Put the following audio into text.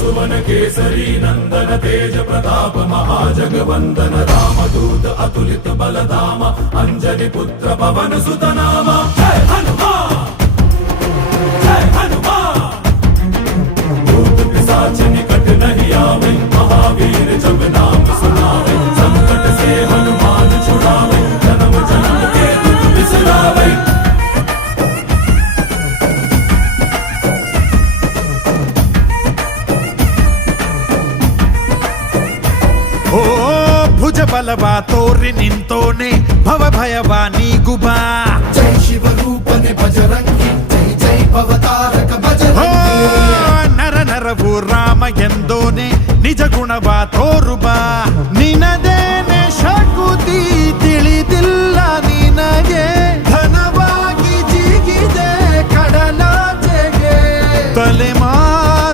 सुवन केसरी नंदन तेज प्रताप महाजगवंदन रामदूत अतुलित बलधाम अंजनी पुत्र पवन सुत नाम जय हनुमान जय हनुमान। भूत पिशाच निकट नहीं आवे महावीर जब नाम सुनावे संकट से हनुमान छुड़ावे जन्म जन्म के दुख बिसरावे। ಓ ಭುಜ ಬಲವ ತೋರಿ ನಿಂತೋನೆ ಭವ ಭಯವ ನೀಗುಬಾ जय शिव रूपने बजरंगी जय जय भवतारक बजरंगी। ನರ ನರವು ರಾಮ ಎಂದೋನೆ ನಿಜ ಗುಣವ ತೋರುಬಾ ನಿನದೇನೆ ಶಕುತಿ